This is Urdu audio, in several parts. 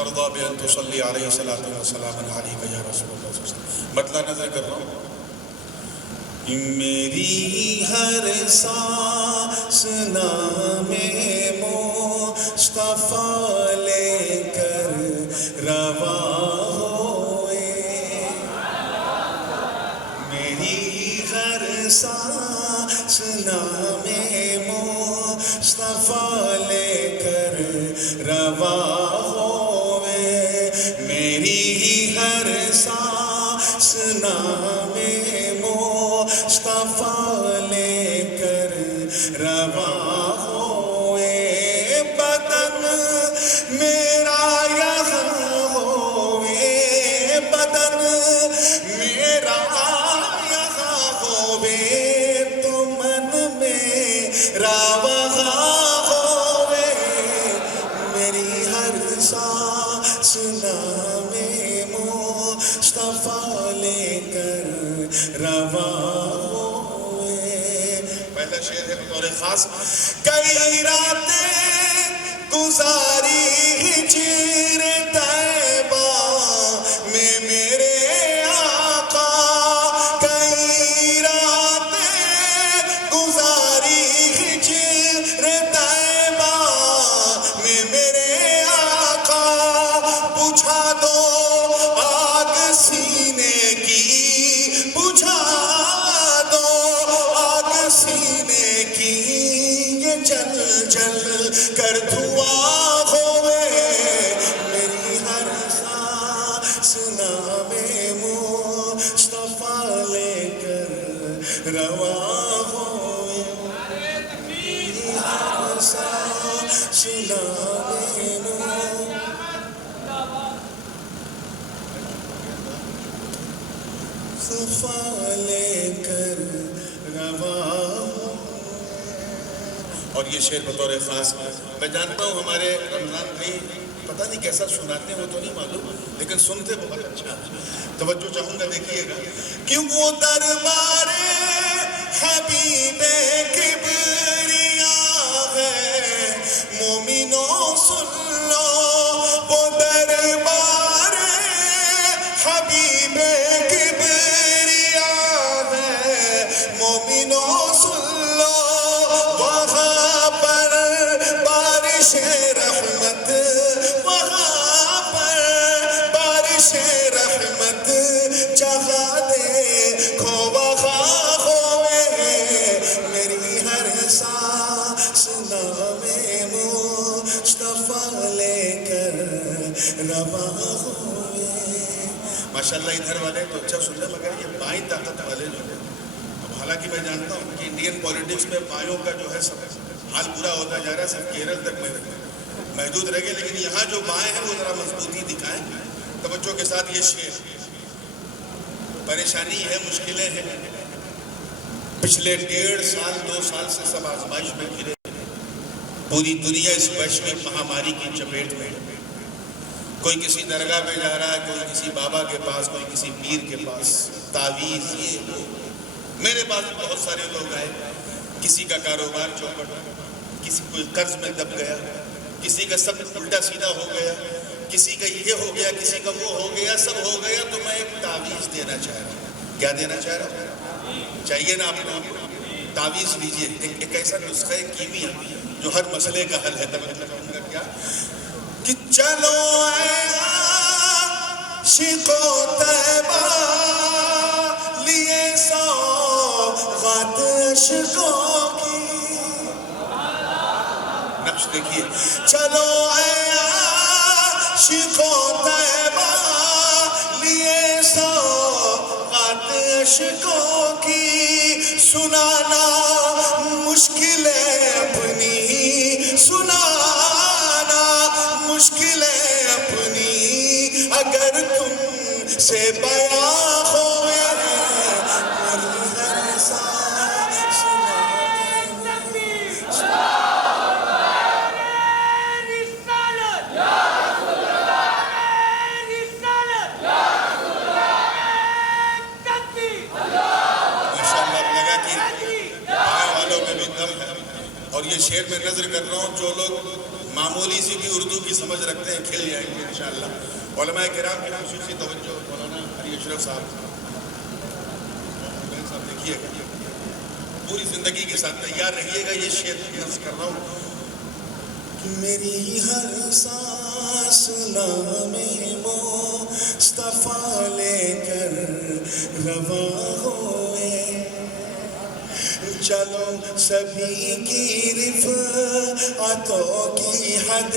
ترضى بأن تصلي عليه صلاة وسلام عليك يا رسول اللہ صلی اللہ علیہ وسلم. مطلب نظر کر رہا ہوں. میری ہر سانس نام مصطفیٰ لے کر رواں ہوئے. میری ہر سانس نام مصطفیٰ لے کر رواں ہوئے. میری ہر سانس نام مصطفیٰ لے کر رواں ہوئے. بدن میرا یہاں ہوئے. بدن میرا یہاں ہوئے تو من میرا وہاں ہوئے. میری ہر سانس نام مصطفیٰ لے کر رواں ہوئے. پہلا شعر ہے بطور خاص. کئی راتیں گزاری ہجر طیبہ میں میرے آقا. کئی راتیں گزاری ہجر طیبہ میں میرے آقا. بجھا دو آگ سینے کی, بجھا دو آگ سینے کی, یہ جل جل کر دھواں ہوئے. میری ہر سانس نام مصطفیٰ لے کر رواں ہوئے. میری ہر سانس نام مصطفیٰ لے کر رواں. اور یہ شعر بطور خاص میں جانتا ہوں ہمارے رمضان بھائی پتہ نہیں کیسا سناتے ہیں وہ تو نہیں معلوم, لیکن سنتے بہت اچھا. توجہ چاہوں گا, دیکھیے گا. کہ وہ دربار حبیب کبریاء ہے مومنوں سن لو. وہ دربار حبیب کبریاء ہے مومنوں سن لو. وہاں پر بارش رحمت, وہاں پر بارش رحمت چاہا دیکھو وہاں ہوئے. میری ہر سانس نام مصطفیٰ لے کر رواں ہوئے. ماشاءاللہ ادھر والے تو اچھا سن لیں, مگر یہ بائیں طاقت والے جو ہیں, اب حالانکہ میں جانتا ہوں کہ انڈین پولیٹکس میں بائیوں کا جو ہے سب حال برا ہوتا جا رہا ہے, صرف کیرل تک محدود رہ گئے, لیکن یہاں جو بائیں ہیں وہ ذرا مضبوطی دکھائیں. توجہ کے ساتھ یہ شعر. پریشانی ہے, مشکلیں ہیں, پچھلے 1.5 سال 2 سال سے سب آزمائش میں گھرے. پوری دنیا اس ویشوک مہاماری کی چپیٹ میں. کوئی کسی درگاہ پہ جا رہا ہے, کوئی کسی بابا کے پاس, کوئی کسی پیر کے پاس, تعویذ یہ وہ. میرے پاس بہت سارے لوگ آئے, کسی کا کاروبار چوپٹ, کسی کوئی قرض میں دب گیا, کسی کا سب الٹا سیدھا ہو گیا, کسی کا یہ ہو گیا, کسی کا وہ ہو گیا, سب ہو گیا. تو میں ایک تعویذ دینا چاہ رہا ہوں. کیا دینا چاہ رہا ہوں؟ چاہیے نا آپ کو تعویذ لیجیے. ایک ایسا نسخہ کیمیا جو ہر مسئلے کا حل ہے. کیا کہ چلو اے عاشقو طیبہ لیے سوغات عشقوں کی. نقش دیکھیے. چلو اے عاشقو طیبہ لیے سوغات عشقوں کی. سنانا مشکل ہے اپنی, سنانا مشکل ہے اپنی, اگر تم سے بیاں ہوئے. میری ہر سانس اور یہ شعر میں نظر کر رہا ہوں, جو لوگ معمولی سی بھی اردو کی سمجھ رکھتے ہیں کھل جائیں گے انشاءاللہ. علماء کرام کی خصوصی توجہ مولانا علی اشرف صاحب دیکھیے گا, پوری زندگی کے ساتھ تیار رہیے گا. یہ شعر نقص کر رہا ہوں. میری ہر سانس نام مصطفیٰ لے کر رواں ہوئے, چلو سبھی کی رفعتوں کی حد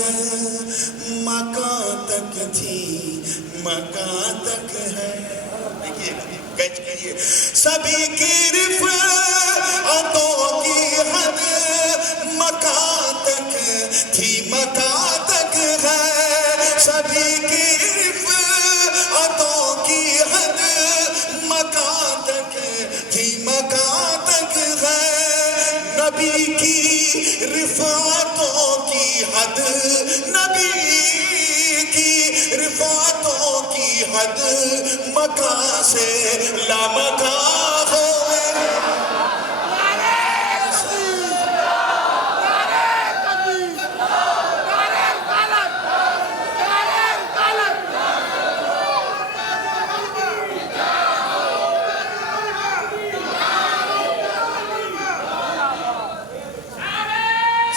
مکان تک تھی مکان تک ہے. دیکھیے گچ کیجیے. سبھی کی رفعتوں کی حد مکان تک تھی مکان تک ہے. سبھی کی رفعتوں کی حد مکان تک تھی مکان تک ہے. نبی کی رفعتوں کی حد, نبی کی رفعتوں کی حد مکان سے لامکان ہوئے.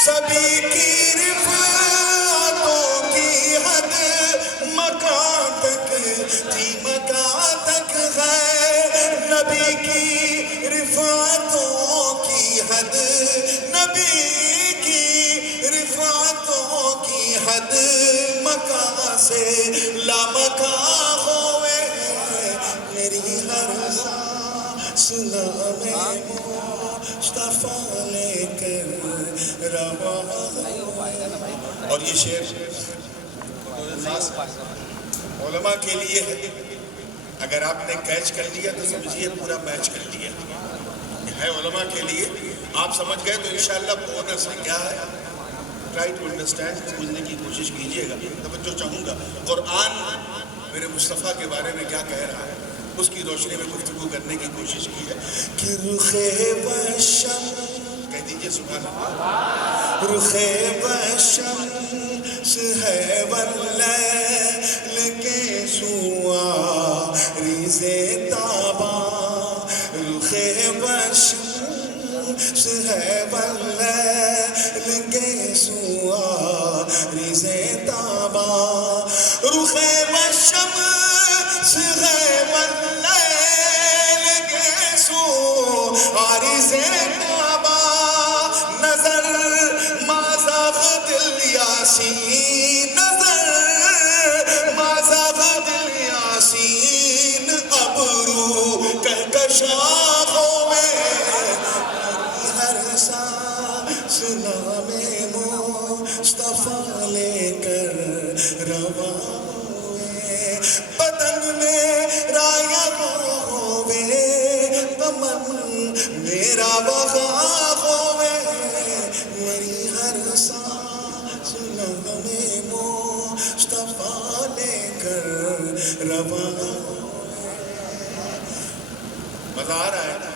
سبھی کی رفعتوں کی حد مکان تک تھی مکان تک ہے. نبی کی رفعتوں کی حد, نبی کی رفعتوں کی حد مکان سے لامکان ہوئے. میری ہر سانس نام مصطفیٰ لے کر رواں ہوئے. اور یہ شعر خاص علماء کے لیے ہے. اگر آپ نے کیچ کر لیا تو سمجھیے پورا میچ کر لیا. یہ ہے علماء کے لیے. آپ سمجھ گئے تو انشاءاللہ بونس کیا ہے. ٹرائی ٹو انڈرسٹینڈ, سمجھنے کی کوشش کیجیے گا. توجہ چاہوں گا. قرآن میرے مصطفیٰ کے بارے میں کیا کہہ رہا ہے, اس کی روشنی میں گفتگو کرنے کی کوشش کی ہے. کہ رخِ بشم, کہہ دیجیے سبحان اللہ. رخِ بشمس ہے واللیل کے سوا ریز تاباں. رخِ بشمس ہے واللیل کے سوا ریز تاباں. رخِ بشمس ہے واللیل کے سوا ریز تاباں. نظر مازاغ دل یاسین, نظر مازاغ دل یاسین, ابرو کہکشاں ہوئے. ہر سانس نام مصطفیٰ لے کر رواں ہوئے. بدن میرا یہاں ہوئے, دمن میرا وہاں ہوئے. میری ہر سانس نام مصطفیٰ لے کر رواں ہوئے. مزہ آ رہا ہے نا.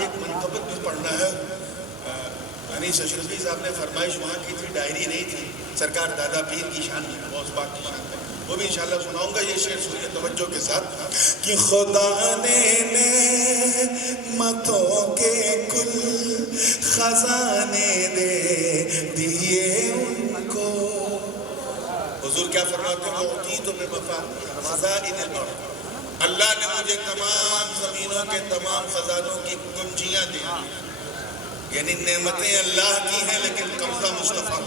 ایک منقبت بھی پڑھنا ہے. انیس اشرفی صاحب نے فرمائش وہاں کی تھی, ڈائری نہیں تھی. سرکار دادا پیر کی شان میں, غوث پاک کی شان میں, وہ بھی انشاءاللہ سناؤں گا. یہ شعر سنیے توجہ کے ساتھ. کہ خدا نے نعمتوں کے کل خزانے دے دیے ان کو. حضور کیا فرماتے ہیں, اعطیت بمفاتیح خزائن الارض. اللہ نے مجھے تمام زمینوں کے تمام خزانوں کی کنجیاں دی. یعنی نعمتیں اللہ کی ہیں لیکن قبضہ مصطفیٰ.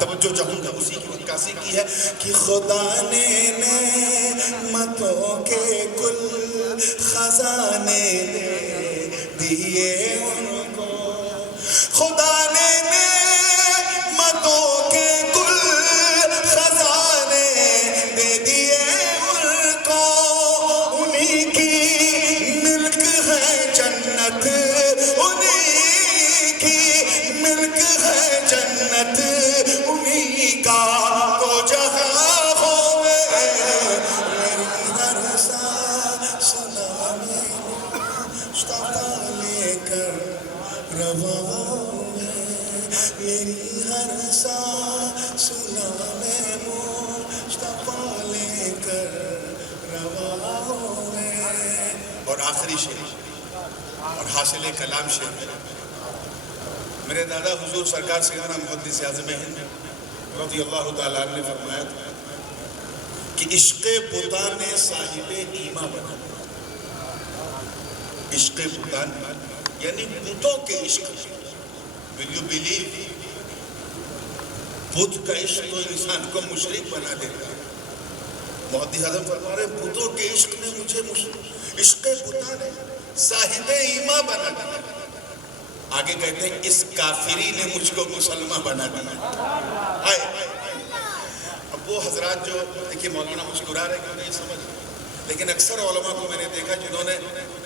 توجہ چاہوں گا, اسی کی عکاسی کی ہے. کہ خدا نے نعمتوں کے کل خزانے دے دیے ان کو. خدا نے نعمتوں کے کل خزانے دے دیے ان کو. انہی کی ملک ہے جنت, انہی کی ملک ہے جنت, انہی کا تو جہاں ہوئے. میری ہر سانس نام مصطفیٰ لے کر رواں ہوئے. میری ہر سانس نام مصطفیٰ لے کر رواں ہوئے. اور آخری شعر اور حاصل کلام شعر میرے دادا حضور سرکار سیدنا محدث اعظم ہند رضی اللہ تعالیٰ عنہ نے فرمایا تھا کہ عشق بتان نے صاحب ایما بنا. عشق بتان یعنی بتوں کے عشق. Will you believe بت کا عشق تو انسان کو مشرک بنا دیتا ہے. محدث اعظم فرما رہے بتوں کے عشق نے مجھے عشق بتان نے صاحب ایما بنا دیا. آگے کہتے ہیں اس کافری نے مجھ کو مسلمان بنا دیا. اب وہ حضرات جو دیکھیں مولانا مسکرا رہے کہ نہیں سمجھ, لیکن اکثر علماء کو میں نے دیکھا جنہوں نے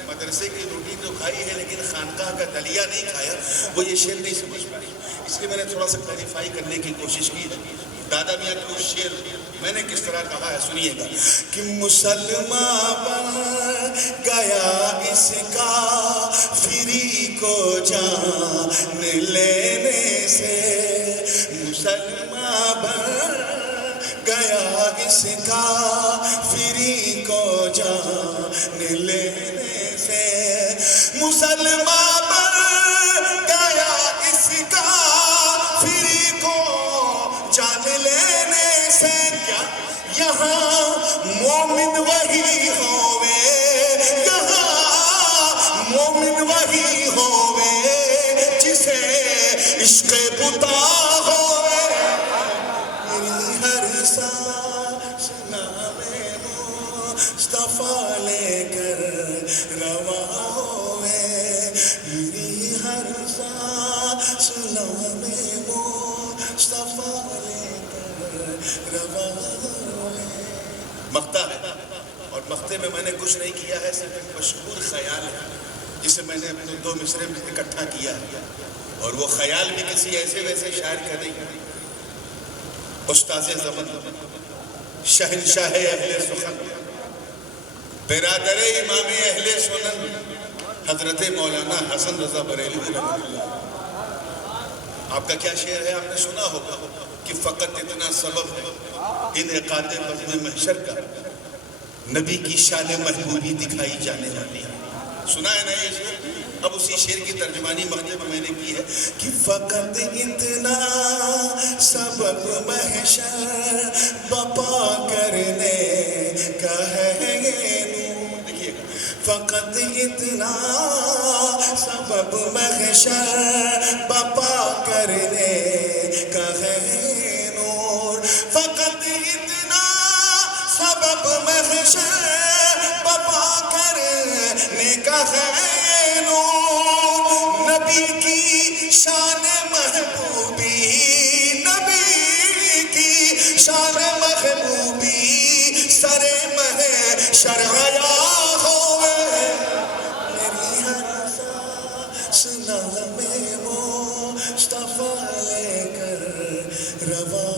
مدرسے کی روٹی تو کھائی ہے لیکن خانقاہ کا دلیا نہیں کھایا, وہ یہ شعر نہیں سمجھ پائے. اس لیے میں نے تھوڑا سا کلیریفائی کرنے کی کوشش کی. دادا میاں کا اس شعر میں نے کس طرح کہا ہے سنیے گا کہ مسلمان بن گیا اس کافری کو جان لینے سے. مسلمان بن گیا اس کافری کو جان لینے سے. مسلمان بن گیا اس کافری کو جان لینے سے. کیا یہاں مومن وہی ہوئے, یہاں مومن وہی ہوئے جسے عشق بتا ہوئے. میری ہر سانس نام مصطفیٰ لے کر رواں ہوئے. میری ہر سانس نام مصطفیٰ لے کر رواں ہوئے. مقطع ہے اور مقطع میں نے کچھ نہیں کیا ہے, صرف ایک مشہور خیال ہے جسے میں نے اپنے 2 مصرے میں اکٹھا کیا ہے. اور وہ خیال بھی کسی ایسے ویسے شاعر کا نہیں ہے. استاذ زمن, شہنشاہ اہل سخن, برادر امام اہل سنن حضرت مولانا حسن رضا بریلوی رحمۃ اللہ. آپ کا کیا شعر ہے, آپ نے سنا ہوگا کہ فقط اتنا سبب ہے انعقاد بزم محشر کا, نبی کی شان محبوبی دکھائی جانے والی ہے. سنا ہے نا یہ شعر؟ اب اسی شعر کی ترجمانی مکتب میں نے کی ہے کہ فقط اتنا سبب محشر بپا کرنے کا ہے یہ نور. دیکھیے گا, فقط اتنا سبب محشر بپا کرنے کا ہے نور. فقط اتنا سبب محشر بپا کرنے کا ہے نور. نبی کی شان محبوبی, نبی کی شان محبوبی سر محشر آیا ہوئے. میری ہر سانس نام مصطفیٰ لے کر رواں